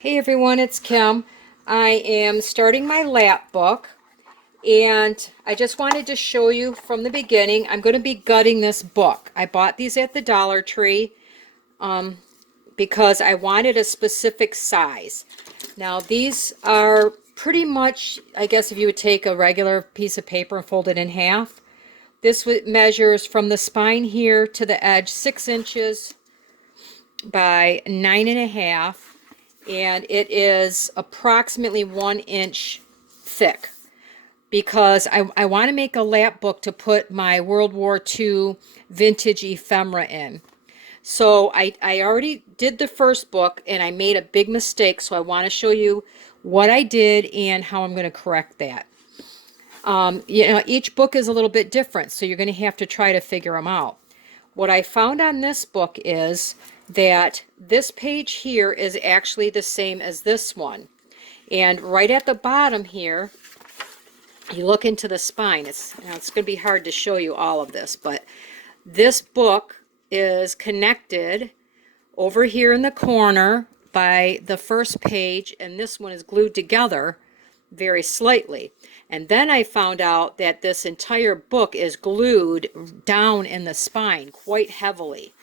Hey everyone, it's Kim. I am starting my lap book and I just wanted to show you from the beginning. I'm going to be gutting this book. I bought these at the Dollar Tree because I wanted a specific size. Now these are pretty much, I guess if you would take a regular piece of paper and fold it in half, this measures from the spine here to the edge 6 inches by 9.5, and it is approximately 1 inch thick because I want to make a lap book to put my World War II vintage ephemera in. So I already did the first book and I made a big mistake, so I want to show you what I did and how I'm going to correct that. Each book is a little bit different, so you're going to have to try to figure them out. What I found on this book is that this page here is actually the same as this one. And right at the bottom here, you look into the spine. It's going to be hard to show you all of this, but this book is connected over here in the corner by the first page, and this one is glued together very slightly. And then I found out that this entire book is glued down in the spine quite heavily.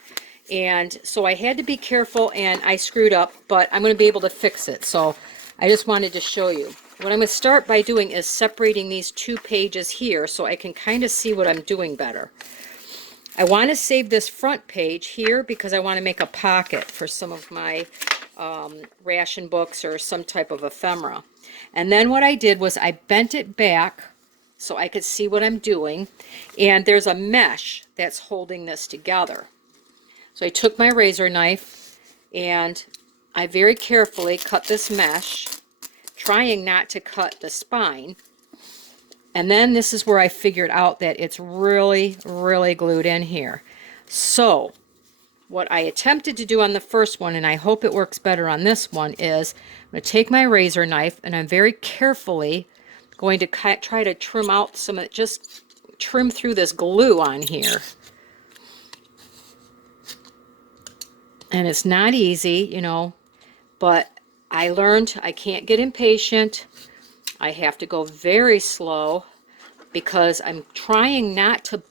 And so I had to be careful and I screwed up, but I'm going to be able to fix it. So I just wanted to show you. What I'm going to start by doing is separating these two pages here so I can kind of see what I'm doing better. I want to save this front page here because I want to make a pocket for some of my ration books or some type of ephemera. And then what I did was I bent it back so I could see what I'm doing, and there's a mesh that's holding this together. So I took my razor knife and I very carefully cut this mesh, trying not to cut the spine. And then this is where I figured out that it's really, really glued in here. So what I attempted to do on the first one, and I hope it works better on this one, is I'm going to take my razor knife and I'm very carefully going to try to trim out some of it, just trim through this glue on here. And it's not easy, but I learned I can't get impatient. I have to go very slow because I'm trying not to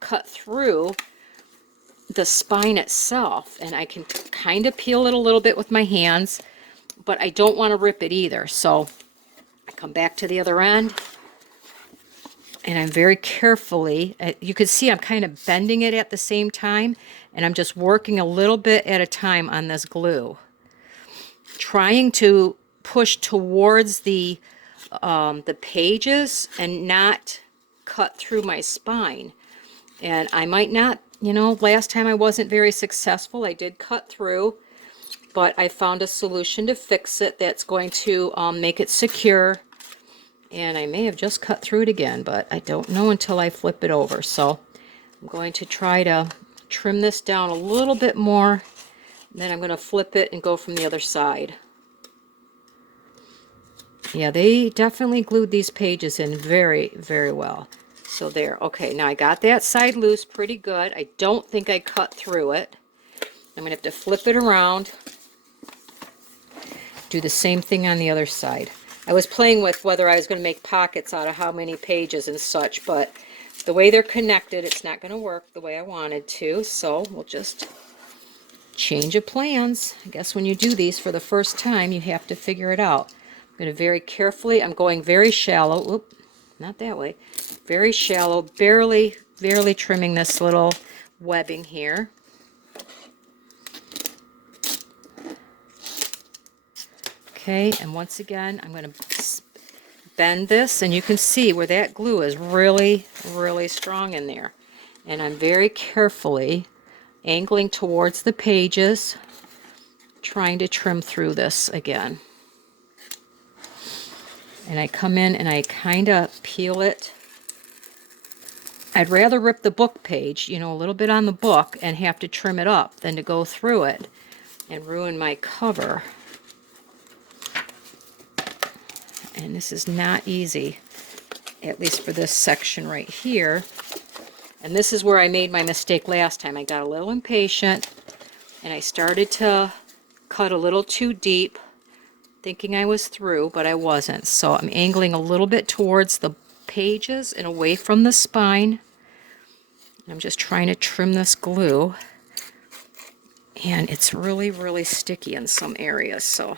cut through the spine itself. And I can kind of peel it a little bit with my hands, but I don't want to rip it either. So I come back to the other end and I'm very carefully, you can see I'm kind of bending it at the same time, and I'm just working a little bit at a time on this glue, trying to push towards the pages and not cut through my spine. And I might not, last time I wasn't very successful. I did cut through, but I found a solution to fix it that's going to make it secure. And I may have just cut through it again, but I don't know until I flip it over. So I'm going to try to trim this down a little bit more. Then I'm going to flip it and go from the other side. Yeah, they definitely glued these pages in very, very well. So there. Okay, now I got that side loose pretty good. I don't think I cut through it. I'm going to have to flip it around. Do the same thing on the other side. I was playing with whether I was going to make pockets out of how many pages and such, but the way they're connected, it's not going to work the way I wanted to, so we'll just change of plans. I guess when you do these for the first time, you have to figure it out. I'm going to very carefully, I'm going very shallow, oop, not that way, very shallow, barely trimming this little webbing here. Okay, and once again, I'm going to bend this, and you can see where that glue is really, really strong in there. And I'm very carefully angling towards the pages, trying to trim through this again. And I come in and I kind of peel it. I'd rather rip the book page, a little bit on the book and have to trim it up than to go through it and ruin my cover. And this is not easy, at least for this section right here. And this is where I made my mistake last time. I got a little impatient and I started to cut a little too deep thinking I was through, but I wasn't. So I'm angling a little bit towards the pages and away from the spine. I'm just trying to trim this glue. And it's really, really sticky in some areas, so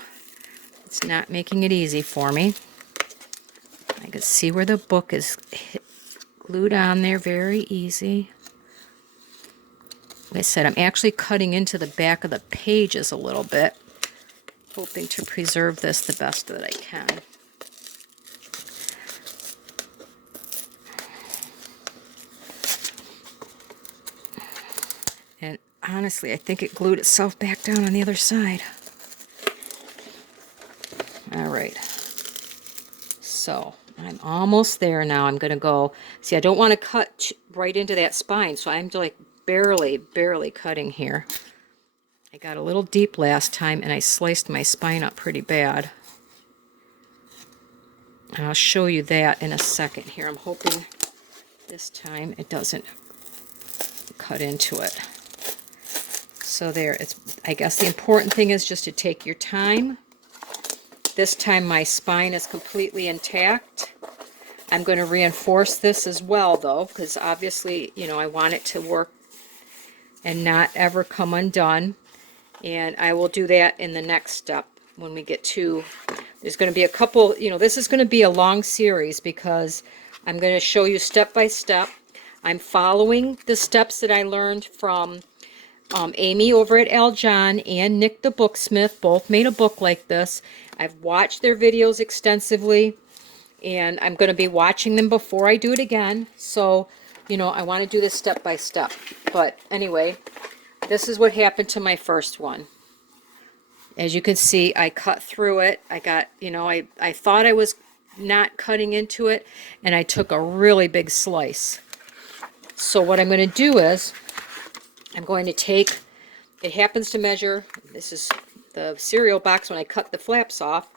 it's not making it easy for me. I can see where the book is glued on there, very easy. Like I said, I'm actually cutting into the back of the pages a little bit, hoping to preserve this the best that I can. And honestly, I think it glued itself back down on the other side. All right. So I'm almost there now. I'm going to go, see, I don't want to cut right into that spine, so I'm like barely cutting here. I got a little deep last time and I sliced my spine up pretty bad. And I'll show you that in a second here. I'm hoping this time it doesn't cut into it. So there, I guess the important thing is just to take your time. This time my spine is completely intact. I'm going to reinforce this as well though, because obviously, you know, I want it to work and not ever come undone. And I will do that in the next step when we get to, there's going to be a couple, you know, this is going to be a long series because I'm going to show you step by step. I'm following the steps that I learned from Amy over at Aljon and Nick the Booksmith. Both made a book like this. I've watched their videos extensively, and I'm going to be watching them before I do it again. So, you know, I want to do this step by step. But anyway, this is what happened to my first one. As you can see, I cut through it. I got, you know, I thought I was not cutting into it, and I took a really big slice. So what I'm going to do is, I'm going to take, it happens to measure, this is the cereal box when I cut the flaps off,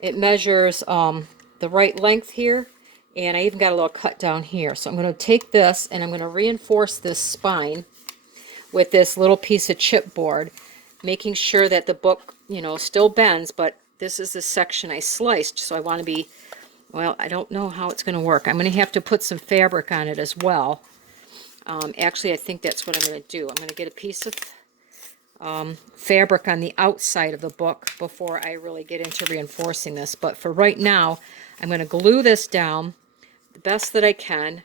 it measures the right length here, and I even got a little cut down here. So I'm going to take this and I'm going to reinforce this spine with this little piece of chipboard, making sure that the book, you know, still bends, but this is the section I sliced, so I want to be, well, I don't know how it's going to work. I'm going to have to put some fabric on it as well. Actually, I think that's what I'm going to do. I'm going to get a piece of fabric on the outside of the book before I really get into reinforcing this. But for right now, I'm going to glue this down the best that I can,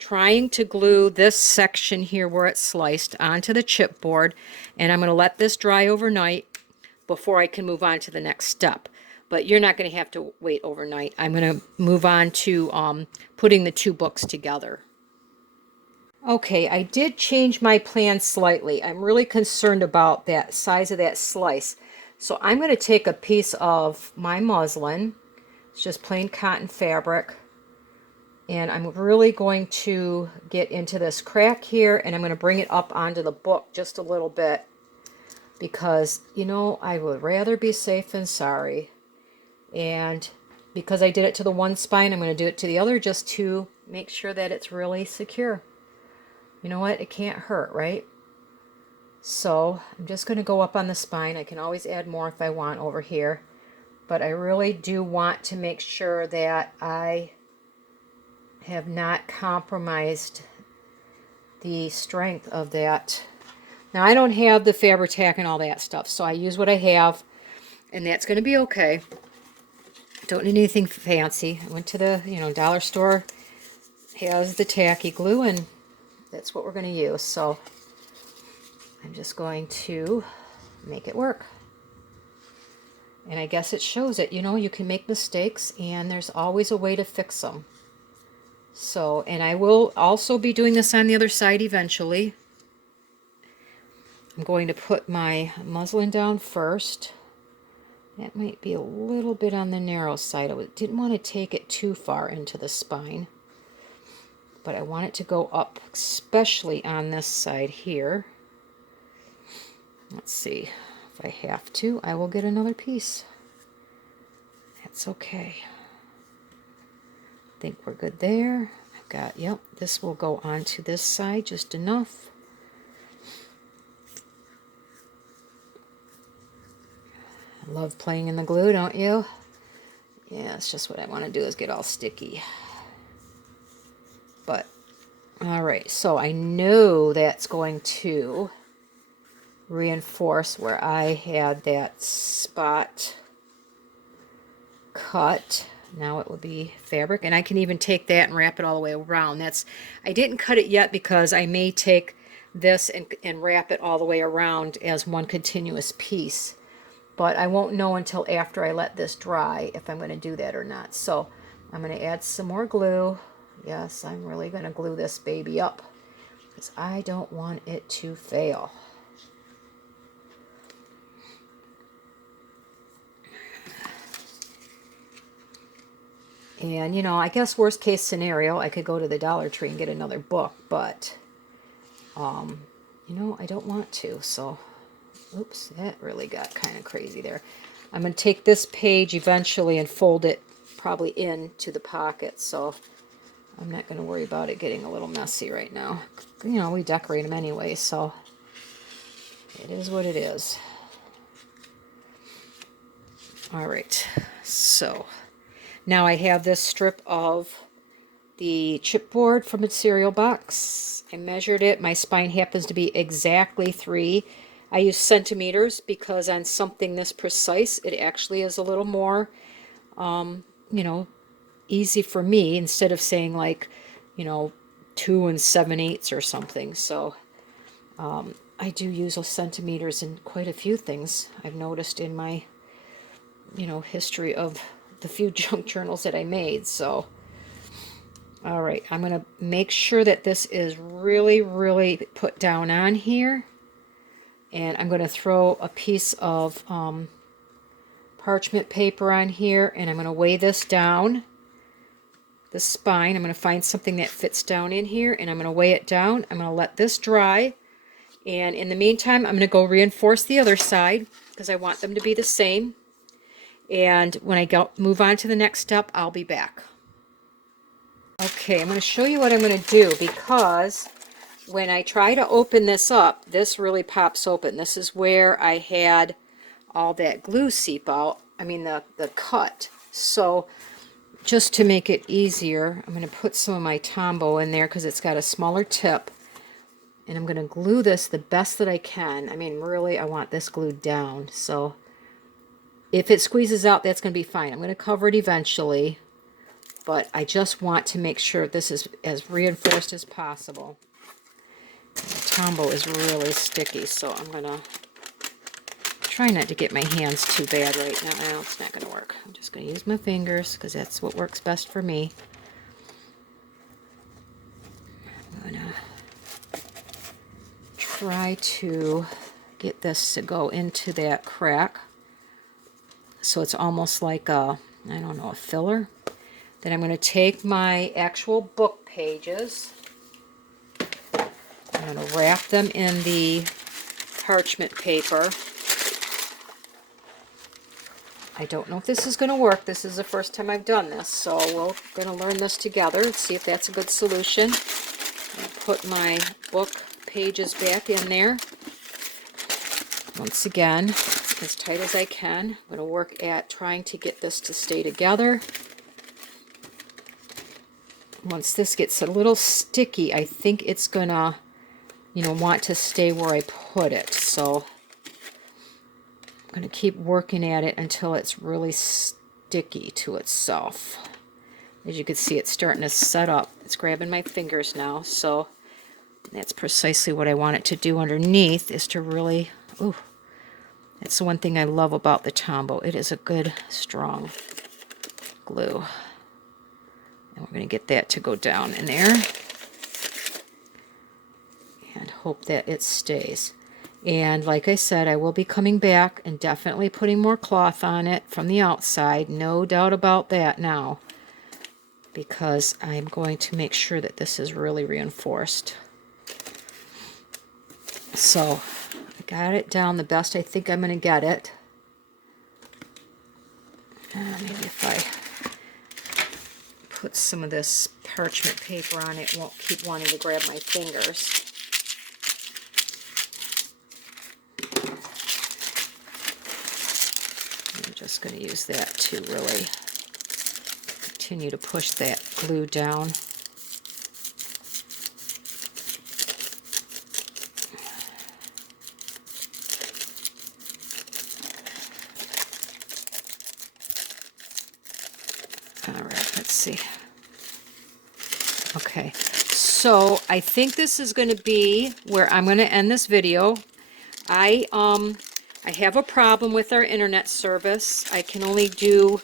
trying to glue this section here where it's sliced onto the chipboard, and I'm going to let this dry overnight before I can move on to the next step. But you're not going to have to wait overnight. I'm going to move on to putting the two books together. Okay, I did change my plan slightly. I'm really concerned about that size of that slice. So I'm going to take a piece of my muslin, it's just plain cotton fabric, and I'm really going to get into this crack here, and I'm going to bring it up onto the book just a little bit because, you know, I would rather be safe than sorry. And because I did it to the one spine, I'm going to do it to the other just to make sure that it's really secure. You know what? It can't hurt, right? So I'm just going to go up on the spine. I can always add more if I want over here. But I really do want to make sure that I have not compromised the strength of that. Now, I don't have the Fabri-Tac and all that stuff, so I use what I have, and that's going to be okay. Don't need anything fancy. I went to the, you know, dollar store, has the tacky glue, and that's what we're going to use. So I'm just going to make it work. And I guess it shows it. You know, you can make mistakes and there's always a way to fix them. So, and I will also be doing this on the other side eventually. I'm going to put my muslin down first. That might be a little bit on the narrow side. I didn't want to take it too far into the spine, but I want it to go up, especially on this side here. Let's see. If I have to, I will get another piece. That's okay. I think we're good there. I've got, yep, this will go onto this side just enough. I love playing in the glue, don't you? Yeah, it's just what I want to do is get all sticky. But, all right, so I know that's going to reinforce where I had that spot cut. Now it will be fabric, and I can even take that and wrap it all the way around. I didn't cut it yet because I may take this and wrap it all the way around as one continuous piece. But I won't know until after I let this dry if I'm going to do that or not. So I'm going to add some more glue. Yes, I'm really going to glue this baby up because I don't want it to fail. And, you know, I guess worst case scenario, I could go to the Dollar Tree and get another book, but, you know, I don't want to. So, oops, that really got kind of crazy there. I'm going to take this page eventually and fold it probably into the pocket, so I'm not going to worry about it getting a little messy right now. You know, we decorate them anyway, so it is what it is. All right, so now I have this strip of the chipboard from a cereal box. I measured it. My spine happens to be exactly 3. I use centimeters because on something this precise, it actually is a little more, you know, easy for me instead of saying like, you know, 2 7/8 or something. So I do use those centimeters in quite a few things I've noticed in my, you know, history of the few junk journals that I made. So, all right, I'm going to make sure that this is really, really put down on here. And I'm going to throw a piece of parchment paper on here, and I'm going to weigh this down, the spine. I'm going to find something that fits down in here, and I'm going to weigh it down. I'm going to let this dry. And in the meantime, I'm going to go reinforce the other side because I want them to be the same. And when I move on to the next step, I'll be back. Okay, I'm going to show you what I'm going to do because when I try to open this up, this really pops open. This is where I had all that glue seep out. I mean the cut. So just to make it easier, I'm going to put some of my Tombow in there because it's got a smaller tip. And I'm going to glue this the best that I can. I mean, really, I want this glued down. So if it squeezes out, that's going to be fine. I'm going to cover it eventually. But I just want to make sure this is as reinforced as possible. The Tombow is really sticky, so I'm going to try not to get my hands too bad right now. No, it's not going to work. I'm just going to use my fingers because that's what works best for me. I'm going to try to get this to go into that crack so it's almost like a, I don't know, a filler. Then I'm going to take my actual book pages. I'm going to wrap them in the parchment paper. I don't know if this is going to work. This is the first time I've done this, so we're going to learn this together and see if that's a good solution. I'm going to put my book pages back in there. Once again, as tight as I can. I'm going to work at trying to get this to stay together. Once this gets a little sticky, I think it's going to, you know, want to stay where I put it. So I'm going to keep working at it until it's really sticky to itself. As you can see, it's starting to set up. It's grabbing my fingers now, so that's precisely what I want it to do underneath, is to really, ooh, that's the one thing I love about the Tombow. It is a good, strong glue. And we're going to get that to go down in there. And hope that it stays. And like I said, I will be coming back and definitely putting more cloth on it from the outside. No doubt about that now. Because I'm going to make sure that this is really reinforced. So I got it down the best I think I'm going to get it. Maybe if I put some of this parchment paper on it, won't keep wanting to grab my fingers. just going to use that to really continue to push that glue down. All right, let's see. Okay, so I think this is going to be where I'm going to end this video. I have a problem with our internet service. I can only do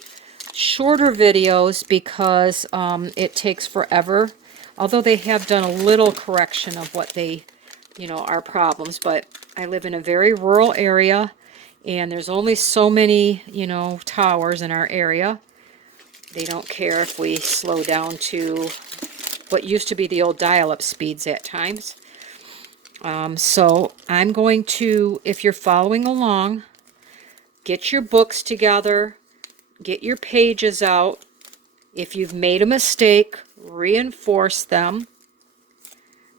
shorter videos because it takes forever. Although they have done a little correction of what they, are problems. But I live in a very rural area, and there's only so many, towers in our area. They don't care if we slow down to what used to be the old dial-up speeds at times. So I'm going to, if you're following along, get your books together, get your pages out. If you've made a mistake, reinforce them.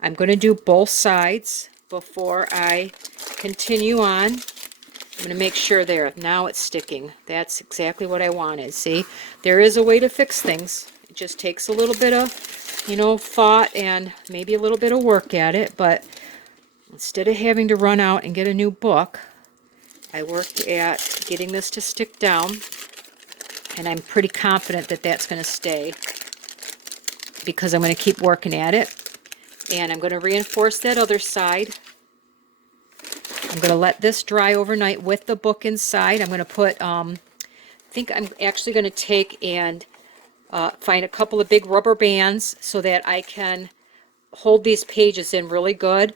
I'm going to do both sides before I continue on. I'm going to make sure there. Now it's sticking. That's exactly what I wanted. See, there is a way to fix things. It just takes a little bit of, thought and maybe a little bit of work at it, but instead of having to run out and get a new book, I worked at getting this to stick down, and I'm pretty confident that that's going to stay because I'm going to keep working at it. And I'm going to reinforce that other side. I'm going to let this dry overnight with the book inside. I'm going to put, I think I'm actually going to take and find a couple of big rubber bands so that I can hold these pages in really good.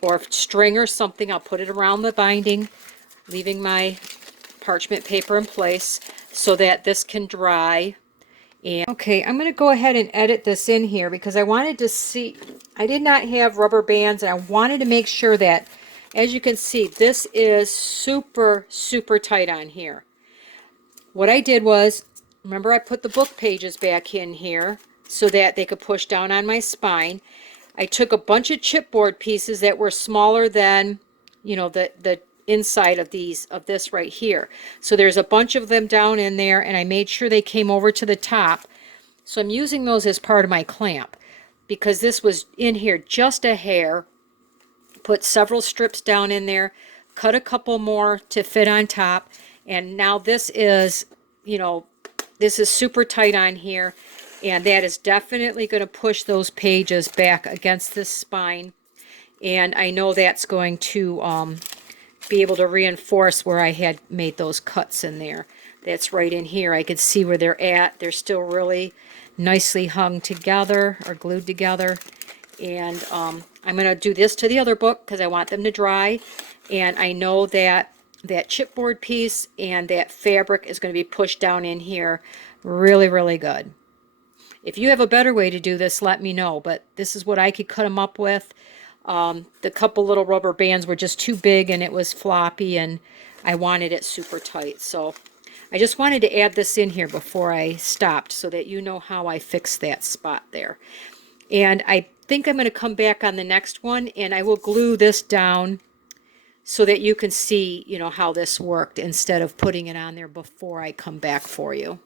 Or string or something, I'll put it around the binding, leaving my parchment paper in place so that this can dry. And okay, I'm going to go ahead and edit this in here because I wanted to see, I did not have rubber bands, and I wanted to make sure that, as you can see, this is super, super tight on here. What I did was, remember I put the book pages back in here so that they could push down on my spine. I took a bunch of chipboard pieces that were smaller than, the inside of this right here. So there's a bunch of them down in there, and I made sure they came over to the top. So I'm using those as part of my clamp because this was in here just a hair. Put several strips down in there, cut a couple more to fit on top, and now this is, this is super tight on here. And that is definitely going to push those pages back against this spine. And I know that's going to be able to reinforce where I had made those cuts in there. That's right in here. I can see where they're at. They're still really nicely hung together or glued together. And I'm going to do this to the other book because I want them to dry. And I know that that chipboard piece and that fabric is going to be pushed down in here really, really good. If you have a better way to do this, let me know. But this is what I could cut them up with. The couple little rubber bands were just too big and it was floppy, and I wanted it super tight. So I just wanted to add this in here before I stopped so that you know how I fixed that spot there. And I think I'm going to come back on the next one, and I will glue this down so that you can see, how this worked instead of putting it on there before I come back for you.